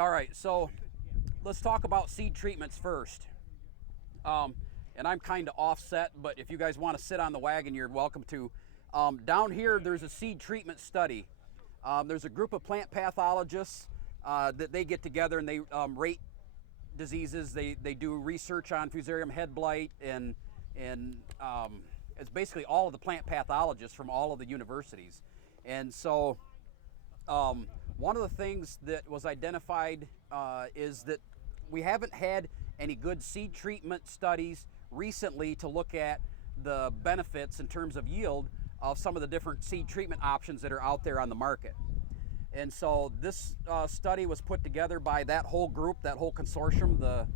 All right, so let's talk about seed treatments first. And I'm kind of offset, but if you guys want to sit on the wagon, you're welcome to. Down here, there's a seed treatment study. There's a group of plant pathologists that they get together and they rate diseases. They do research on Fusarium head blight and it's basically all of the plant pathologists from all of the universities. And so one of the things that was identified is that we haven't had any good seed treatment studies recently to look at the benefits in terms of yield of some of the different seed treatment options that are out there on the market. And so this study was put together by that whole group, that whole consortium, the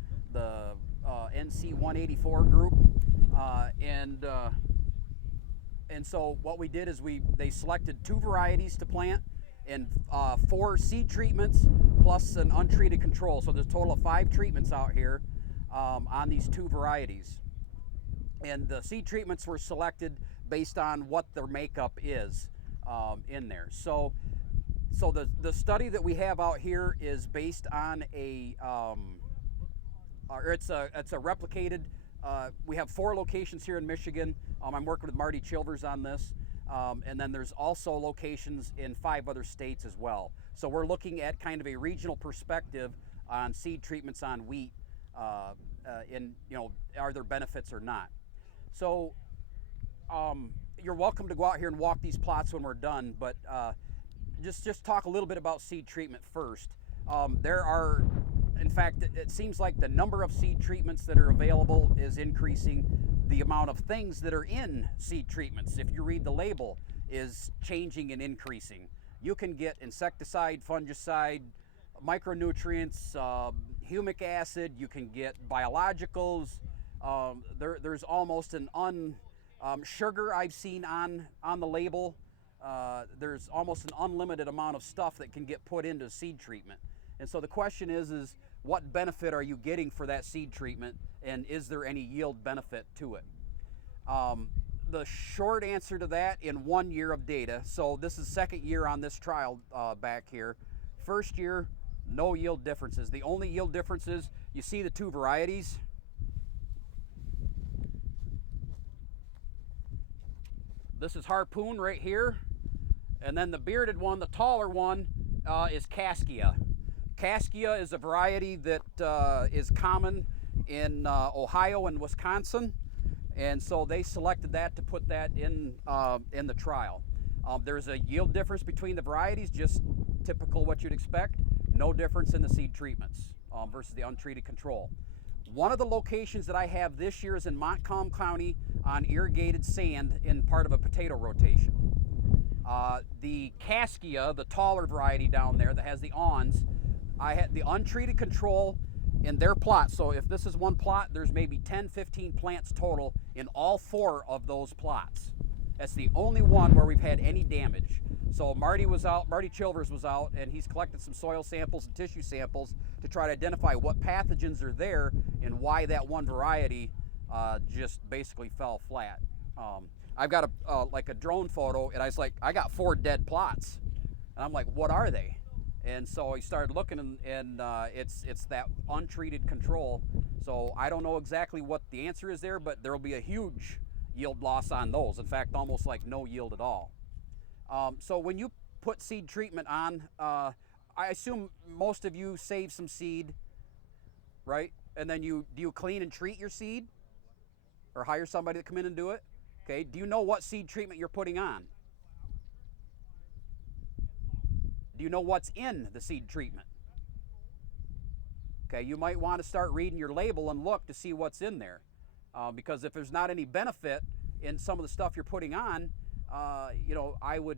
NC 184 group, and so what we did is they selected 2 varieties to plant and 4 seed treatments plus an untreated control. So there's a total of 5 treatments out here on these 2 varieties. And the seed treatments were selected based on what their makeup is in there. So the study that we have out here is based on it's a replicated. We have 4 locations here in Michigan. I'm working with Marty Chilvers on this. And then there's also locations in 5 other states as well. So we're looking at kind of a regional perspective on seed treatments on wheat, are there benefits or not. So you're welcome to go out here and walk these plots when we're done, but just talk a little bit about seed treatment first. There are, in fact, it seems like the number of seed treatments that are available is increasing. The amount of things that are in seed treatments, if you read the label, is changing and increasing. You can get insecticide, fungicide, micronutrients, humic acid, you can get biologicals. There's almost an sugar I've seen on the label. There's almost an unlimited amount of stuff that can get put into seed treatment. And so the question is what benefit are you getting for that seed treatment, and is there any yield benefit to it? The short answer to that, in 1 year of data, so this is 2nd year on this trial back here. 1st year, no yield differences. The only yield differences, you see the 2 varieties. This is Harpoon right here, and then the bearded one, the taller one, is Kaskaskia. Kaskaskia is a variety that is common in Ohio and Wisconsin, and so they selected that to put that in the trial. There's a yield difference between the varieties, just typical what you'd expect. No difference in the seed treatments versus the untreated control. One of the locations that I have this year is in Montcalm County on irrigated sand in part of a potato rotation. The Kaskaskia, the taller variety down there that has the awns, I had the untreated control in their plot. So if this is one plot, there's maybe 10, 15 plants total in all 4 of those plots. That's the only one where we've had any damage. So Marty Chilvers was out, and he's collected some soil samples and tissue samples to try to identify what pathogens are there and why that one variety just basically fell flat. I've got a drone photo, and I got 4 dead plots, and I'm like, what are they? And so he started looking, and it's that untreated control. So I don't know exactly what the answer is there, but there will be a huge yield loss on those. In fact, almost like no yield at all. So when you put seed treatment on, I assume most of you save some seed, right? And then do you clean and treat your seed, or hire somebody to come in and do it? Okay. Do you know what seed treatment you're putting on? Do you know what's in the seed treatment? Okay, you might want to start reading your label and look to see what's in there, because if there's not any benefit in some of the stuff you're putting on, I would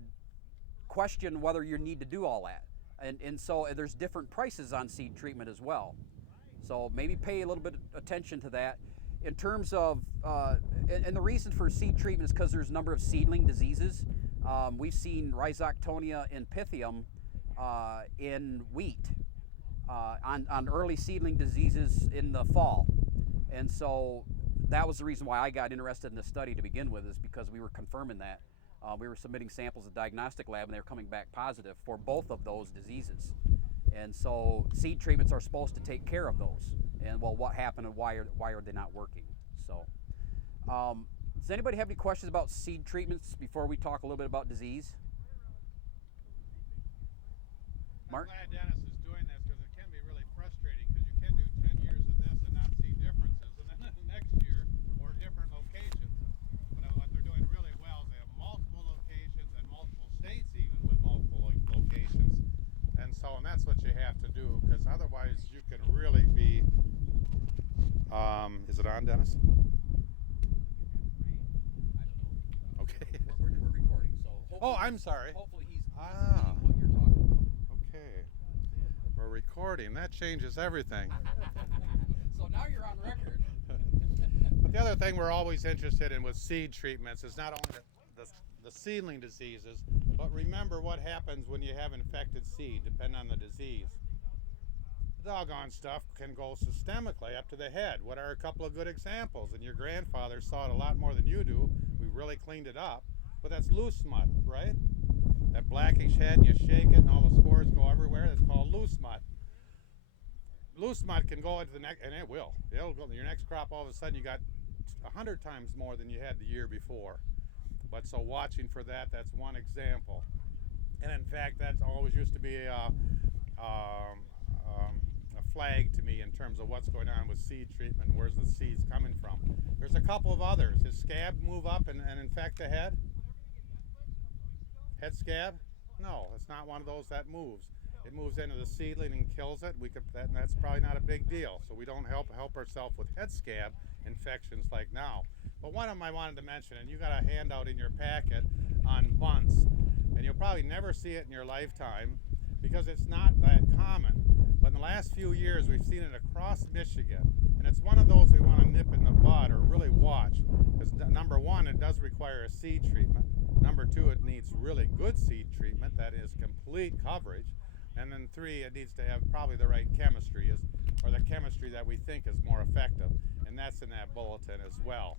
question whether you need to do all that. And so there's different prices on seed treatment as well. So maybe pay a little bit of attention to that. In terms of, and the reason for seed treatment is because there's a number of seedling diseases. We've seen Rhizoctonia and Pythium in wheat, on early seedling diseases in the fall. And so that was the reason why I got interested in this study to begin with, is because we were confirming that. We were submitting samples to the diagnostic lab, and they were coming back positive for both of those diseases. And so seed treatments are supposed to take care of those. And well, what happened and why are they not working? So, does anybody have any questions about seed treatments before we talk a little bit about disease? Mark? I'm glad Dennis is doing this because it can be really frustrating because you can do 10 years of this and not see differences, and then the next year or different locations. But what they're doing really well is they have multiple locations and multiple states even with multiple locations. And that's what you have to do, because otherwise you can really be, is it on, Dennis? Okay. We're recording, so Oh, I'm sorry. Hopefully he's Ah. what you're talking about. Okay. We're recording. That changes everything. So now you're on record. But the other thing we're always interested in with seed treatments is not only the seedling diseases, but remember what happens when you have infected seed, depending on the disease. The doggone stuff can go systemically up to the head. What are a couple of good examples? And your grandfather saw it a lot more than you do. We really cleaned it up. But that's loose smut, right? That blackish head, and you shake it and all the spores go everywhere. That's called loose smut. Loose smut can go into the next, and it will. It'll go your next crop. All of a sudden, you got 100 times more than you had the year before. But so watching for that, that's one example. And in fact, that's always used to be a flag to me in terms of what's going on with seed treatment. Where's the seeds coming from? There's a couple of others. Does scab move up and infect the head? Head scab? No, it's not one of those that moves. It moves into the seedling and kills it. That's probably not a big deal. So we don't help ourselves with head scab infections like now. But one of them I wanted to mention, and you got a handout in your packet on bunts, and you'll probably never see it in your lifetime because it's not that common. But in the last few years, we've seen it across Michigan, and it's one of those we want to nip in the bud or really watch, because number one, it does require a seed treatment. Number two, it needs really good seed treatment, that is complete coverage. And then three, it needs to have probably the right chemistry, or the chemistry that we think is more effective, and that's in that bulletin as well.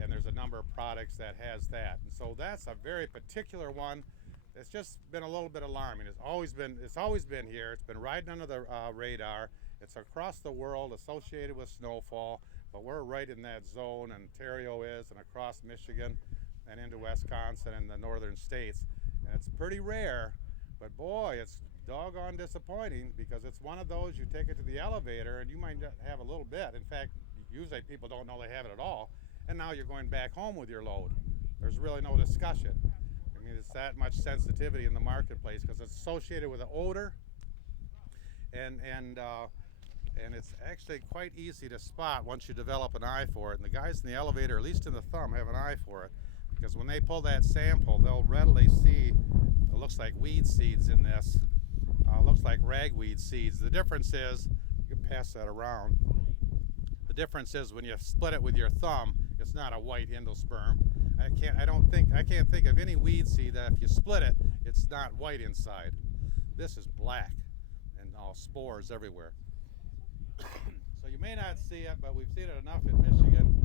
And there's a number of products that has that. And so that's a very particular one. It's just been a little bit alarming. It's always been here. It's been riding under the radar. It's across the world associated with snowfall, but we're right in that zone, and Ontario is, and across Michigan and into Wisconsin and the northern states. And it's pretty rare, but boy, it's doggone disappointing, because it's one of those, you take it to the elevator and you might have a little bit. In fact, usually people don't know they have it at all, and now you're going back home with your load. There's really no discussion. I mean, it's that much sensitivity in the marketplace because it's associated with an odor, and it's actually quite easy to spot once you develop an eye for it. And the guys in the elevator, at least in the thumb, have an eye for it, because when they pull that sample, they'll readily see it looks like weed seeds in this. Looks like ragweed seeds. The difference is, you can pass that around. The difference is when you split it with your thumb, it's not a white endosperm. I can't think of any weed seed that if you split it, it's not white inside. This is black and all spores everywhere. So you may not see it, but we've seen it enough in Michigan.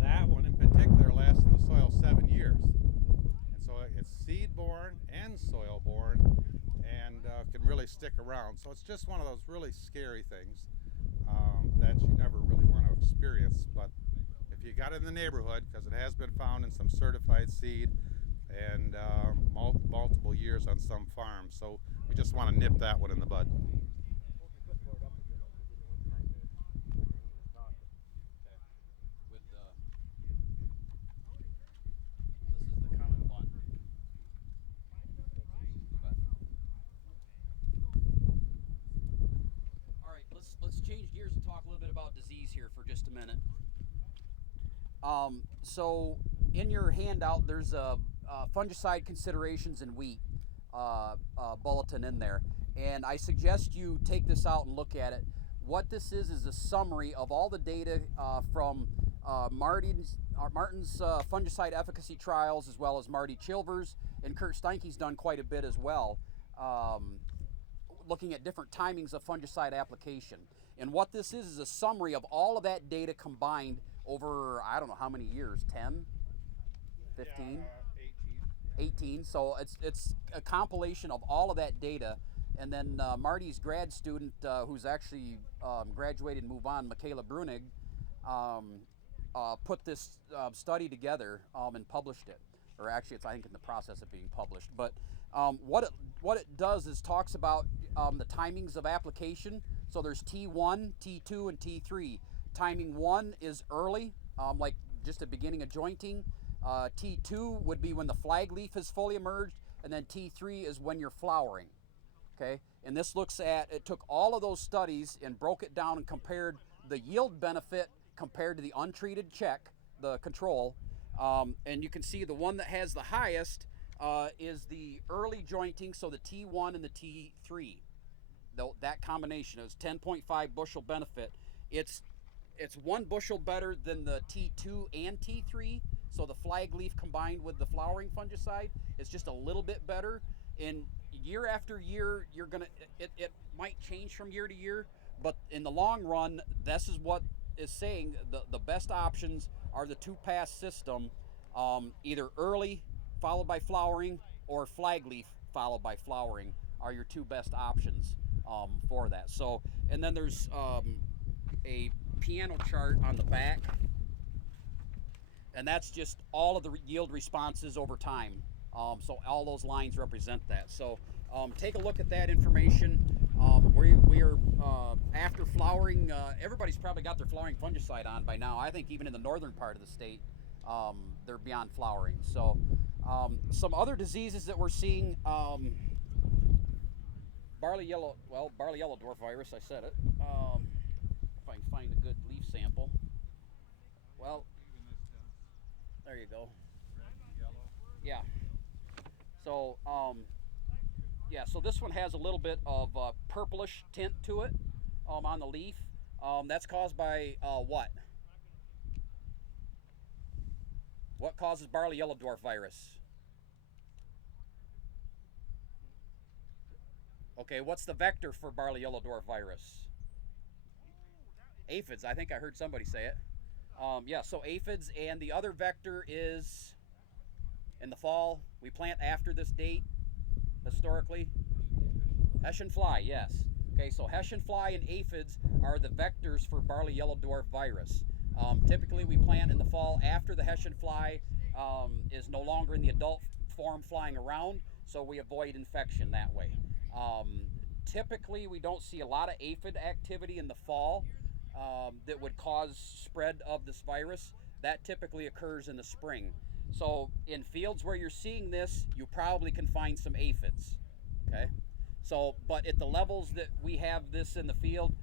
That one in particular lasts in the soil 7 years. And so it's seed-borne and soil-borne, and can really stick around. So it's just one of those really scary things that you never really want to experience. But if you got it in the neighborhood, because it has been found in some certified seed, and multiple years on some farms, so we just want to nip that one in the bud. Let's change gears and talk a little bit about disease here for just a minute. So in your handout, there's a fungicide considerations in wheat bulletin in there, and I suggest you take this out and look at it. What this is a summary of all the data from Martin's fungicide efficacy trials, as well as Marty Chilvers, and Kurt Steinke's done quite a bit as well, looking at different timings of fungicide application. And what this is a summary of all of that data combined over, I don't know how many years, 10, 15, 18. So it's a compilation of all of that data And then Marty's grad student, who's actually graduated and moved on, Michaela Brunig, put this study together and published it. Or actually, it's I think in the process of being published. But what it does is talks about the timings of application. So there's T1, T2, and T3. Timing 1 is early, like just the beginning of jointing. T2 would be when the flag leaf has fully emerged, and then T3 is when you're flowering. Okay, and this looks at, it took all of those studies and broke it down and compared the yield benefit compared to the untreated check, the control, and you can see the one that has the highest is the early jointing, so the T1 and the T3. That combination is 10.5 bushel benefit. It's 1 bushel better than the T2 and T3, so the flag leaf combined with the flowering fungicide is just a little bit better. And year after year, you're gonna it might change from year to year, but in the long run, this is what is saying the best options are the 2-pass system, either early followed by flowering or flag leaf followed by flowering are your 2 best options for that. So, and then there's a piano chart on the back, and that's just all of the yield responses over time. So all those lines represent that. So take a look at that information. We are after flowering, everybody's probably got their flowering fungicide on by now. I think even in the northern part of the state, they're beyond flowering. So some other diseases that we're seeing, barley yellow dwarf virus, I said it. If I can find a good leaf sample. Well, there you go. Yeah. So, yeah, so this one has a little bit of purplish tint to it on the leaf. That's caused by what? What causes barley yellow dwarf virus? Okay, what's the vector for barley yellow dwarf virus? Aphids. I think I heard somebody say it. Yeah, so aphids, and the other vector is in the fall. We plant after this date, historically. Hessian fly, yes. Okay, so Hessian fly and aphids are the vectors for barley yellow dwarf virus. Typically, we plant in the fall after the Hessian fly is no longer in the adult form flying around, so we avoid infection that way. Typically, we don't see a lot of aphid activity in the fall that would cause spread of this virus. That typically occurs in the spring. So in fields where you're seeing this, you probably can find some aphids, okay? So, but at the levels that we have this in the field,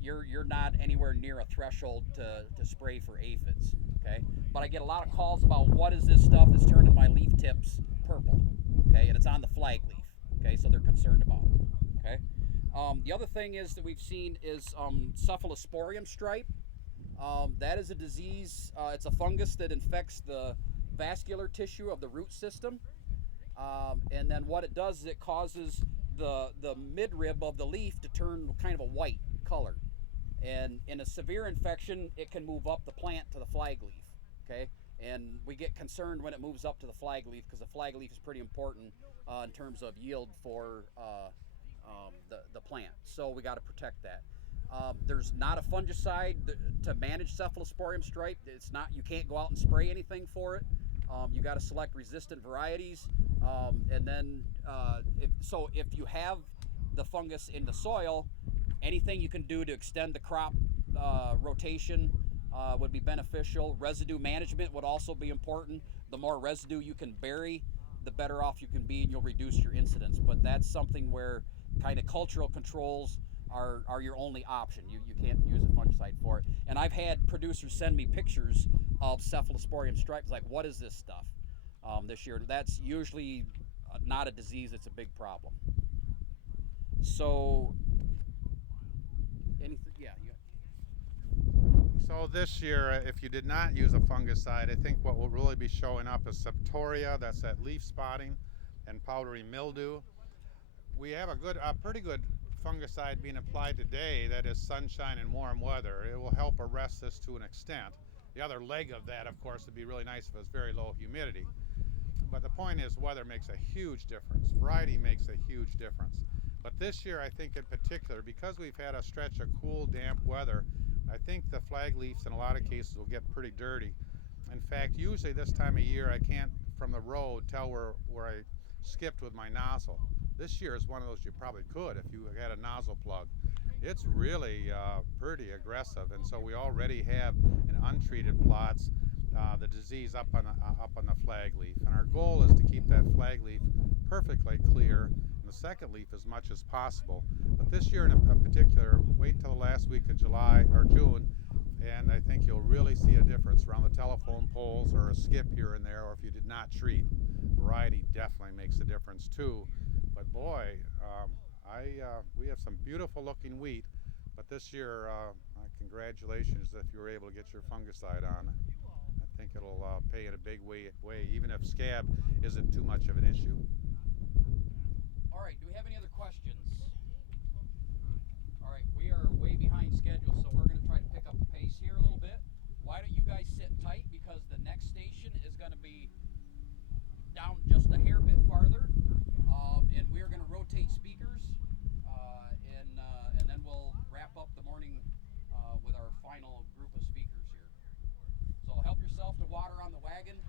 you're not anywhere near a threshold to spray for aphids, okay? But I get a lot of calls about what is this stuff that's turning my leaf tips purple, okay? And it's on the flag leaf, okay? So they're concerned about it, okay? The other thing is that we've seen is cephalosporium stripe. That is a disease, it's a fungus that infects the vascular tissue of the root system, and then what it does is it causes the midrib of the leaf to turn kind of a white color, and in a severe infection it can move up the plant to the flag leaf, okay? And we get concerned when it moves up to the flag leaf because the flag leaf is pretty important in terms of yield for the plant, so we got to protect that. There's not a fungicide to manage cephalosporium stripe. It's not, you can't go out and spray anything for it. You got to select resistant varieties, and then if you have the fungus in the soil, anything you can do to extend the crop rotation would be beneficial. Residue management would also be important. The more residue you can bury, the better off you can be, and you'll reduce your incidence. But that's something where kind of cultural controls are your only option. You can't use a fungicide for it. And I've had producers send me pictures of cephalosporium stripes, like, what is this stuff this year? That's usually not a disease, it's a big problem. So, anything, yeah. So this year, if you did not use a fungicide, I think what will really be showing up is septoria, that's that leaf spotting, and powdery mildew. We have a pretty good fungicide being applied today that is sunshine and warm weather. It will help arrest this to an extent. The other leg of that, of course, would be really nice if it was very low humidity. But the point is, weather makes a huge difference. Variety makes a huge difference. But this year, I think in particular, because we've had a stretch of cool, damp weather, I think the flag leaves in a lot of cases will get pretty dirty. In fact, usually this time of year, I can't, from the road, tell where I skipped with my nozzle. This year is one of those you probably could if you had a nozzle plug. It's really pretty aggressive, and so we already have in untreated plots the disease up on the flag leaf. And our goal is to keep that flag leaf perfectly clear and the second leaf as much as possible. But this year in particular, wait till the last week of July or June, and I think you'll really see a difference around the telephone poles or a skip here and there, or if you did not treat. Variety definitely makes a difference too. But boy, we have some beautiful looking wheat, but this year, congratulations if you were able to get your fungicide on. I think it'll pay in a big way, even if scab isn't too much of an issue. All right, do we have any other questions? All right, we are way behind schedule, so we're going to try to pick up the pace here a little bit. Why don't you guys sit tight, because the next station is going to be down just a hair bit farther, and we're going to rotate speakers, and then we'll wrap up the morning with our final group of speakers here. So help yourself to water on the wagon.